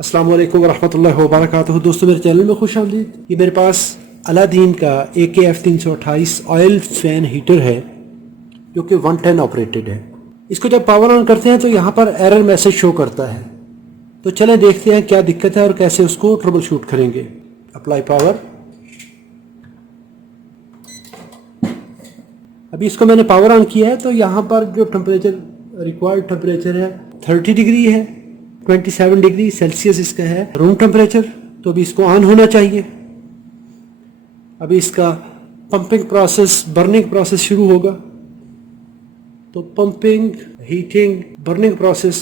अस्सलाम वालेकुम वरहमतुल्लाहि वबरकातुहू। दोस्तों मेरे चैनल में खुश आमदीद। ये मेरे पास अलादीन का AKF-328 ऑयल फैन हीटर है जो कि 110 ऑपरेटेड है। इसको जब पावर ऑन करते हैं तो यहाँ पर एरर मैसेज शो करता है। तो चलें देखते हैं क्या दिक्कत है और कैसे उसको ट्रबल शूट करेंगे। Apply power. अभी इसको मैंने पावर ऑन किया है तो यहाँ पर जो टेम्परेचर रिक्वायर्ड टेम्परेचर है 30 डिग्री है, 27 डिग्री सेल्सियस इसका है रूम टेम्परेचर। तो अभी इसको ऑन होना चाहिए। अभी इसका पंपिंग प्रोसेस, बर्निंग प्रोसेस शुरू होगा। तो pumping, heating, burning process,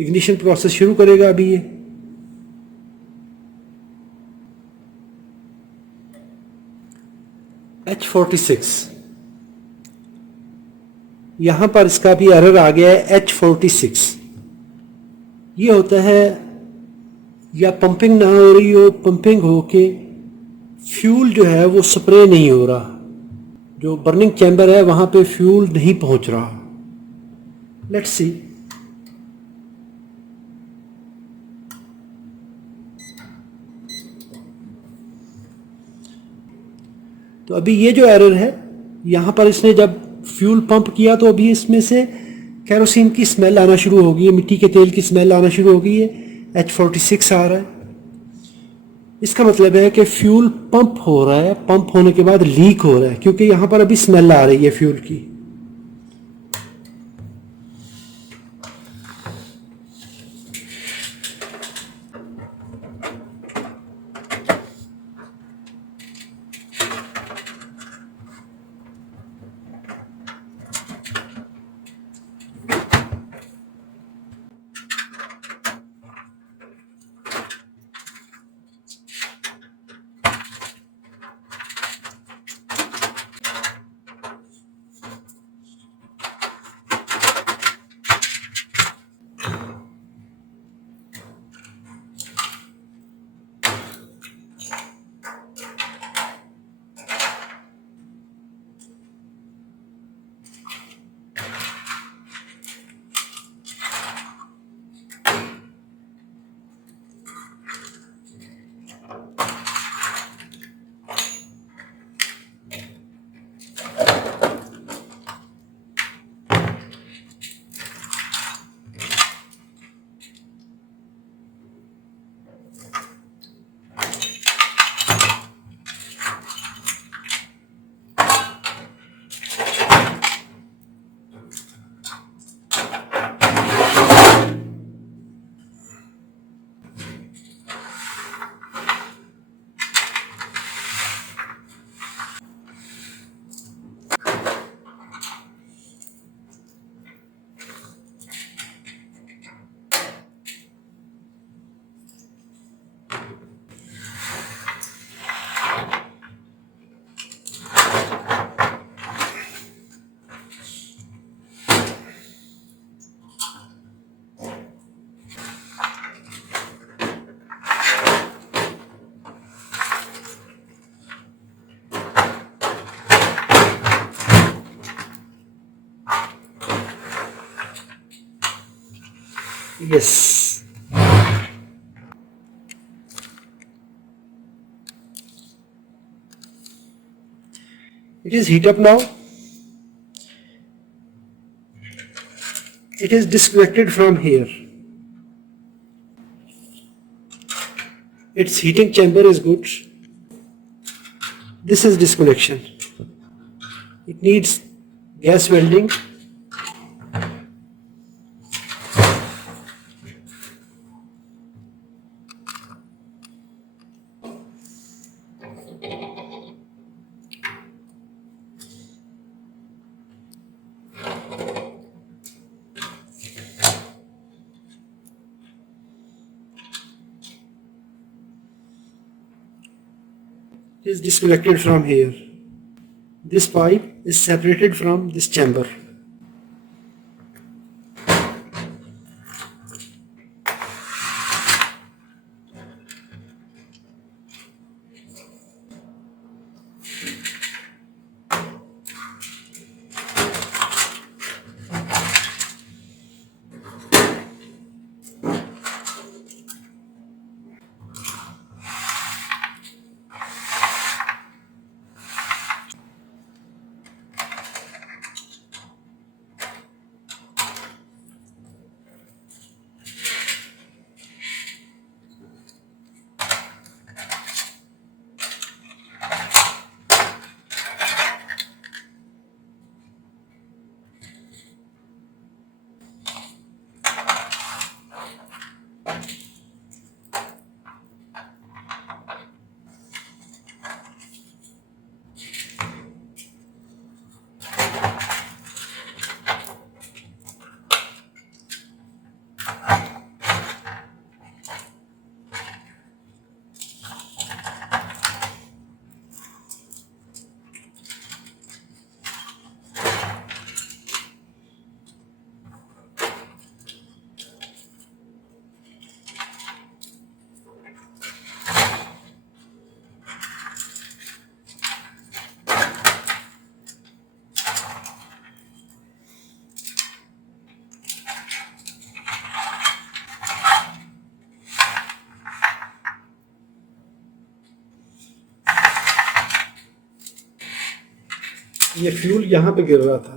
ignition process शुरू करेगा अभी ये। H46 यहाँ पर इसका भी एरर आ गया है। H46 ये होता है या पंपिंग ना हो रही हो, पंपिंग हो के फ्यूल जो है वो स्प्रे नहीं हो रहा, जो बर्निंग चैम्बर है वहां पे फ्यूल नहीं पहुंच रहा। Let's see. तो अभी ये जो एरर है, यहाँ पर इसने जब फ्यूल पंप किया तो अभी इसमें से केरोसिन की स्मेल आना शुरू हो गई है, मिट्टी के तेल की स्मेल आना शुरू हो गई है। H46 आ रहा है। इसका मतलब है कि फ्यूल पंप हो रहा है, पंप होने के बाद लीक हो रहा है, क्योंकि यहाँ पर अभी स्मेल आ रही है फ्यूल की। Yes. It is heat up now. It is disconnected from here. Its heating chamber is good. This is disconnection. It needs gas welding. It is disconnected from here. This pipe is separated from this chamber. ये फ्यूल यहाँ पे गिर रहा था।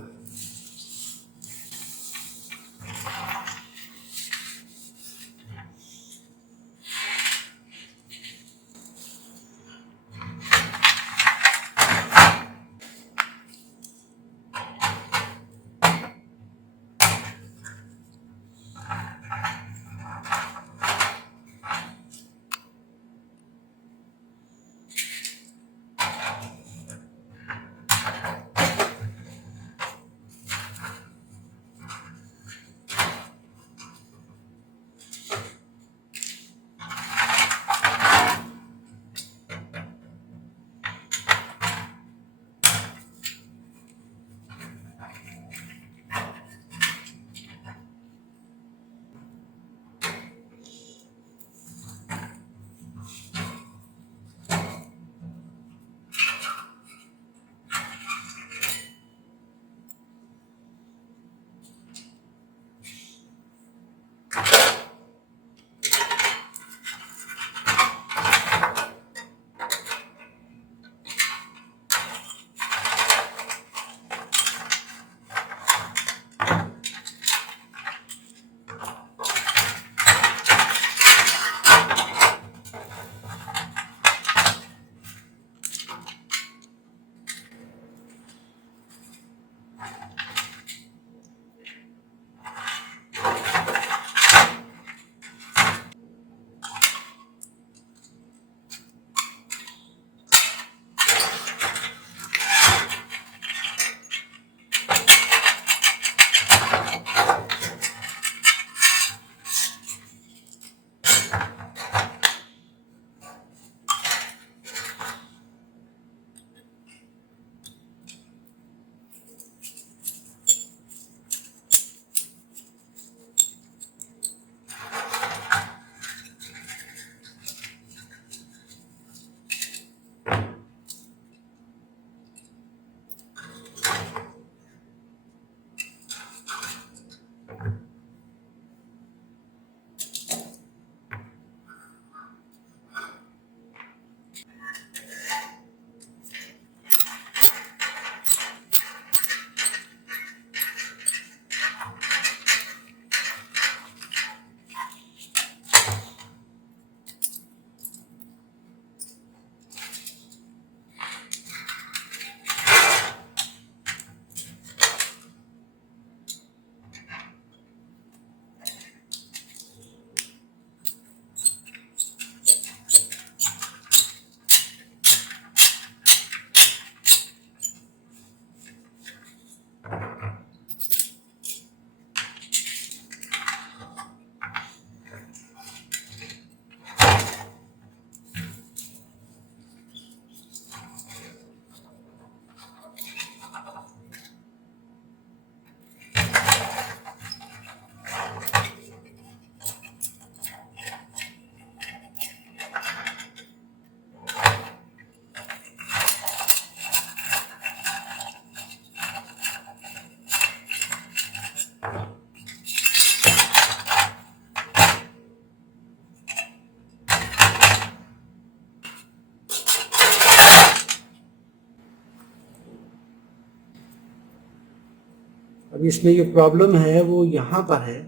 अब इसमें ये प्रॉब्लम है वो यहाँ पर है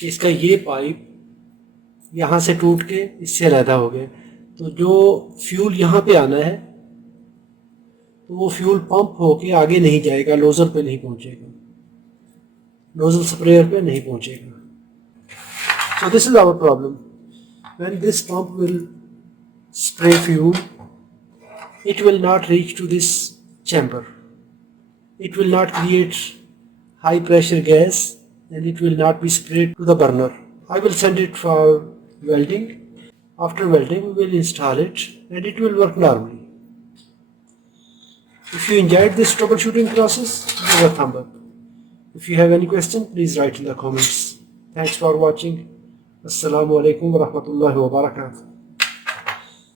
कि इसका ये पाइप यहाँ से टूट के इससे अलग हो गया, तो जो फ्यूल यहाँ पे आना है तो वो फ्यूल पंप होके आगे नहीं जाएगा, नोजल पे नहीं पहुँचेगा, नोजल स्प्रेयर पे नहीं पहुँचेगा। So this is our problem. When this pump will spray fuel, it will not reach to this chamber. It will not create high pressure gas and it will not be sprayed to the burner. I will send it for welding. After welding we will install it and it will work normally. If you enjoyed this troubleshooting process, give a thumb up. If you have any question, please write in the comments. Thanks for watching. Assalamu alaikum wa rahmatullahi wa barakatuh.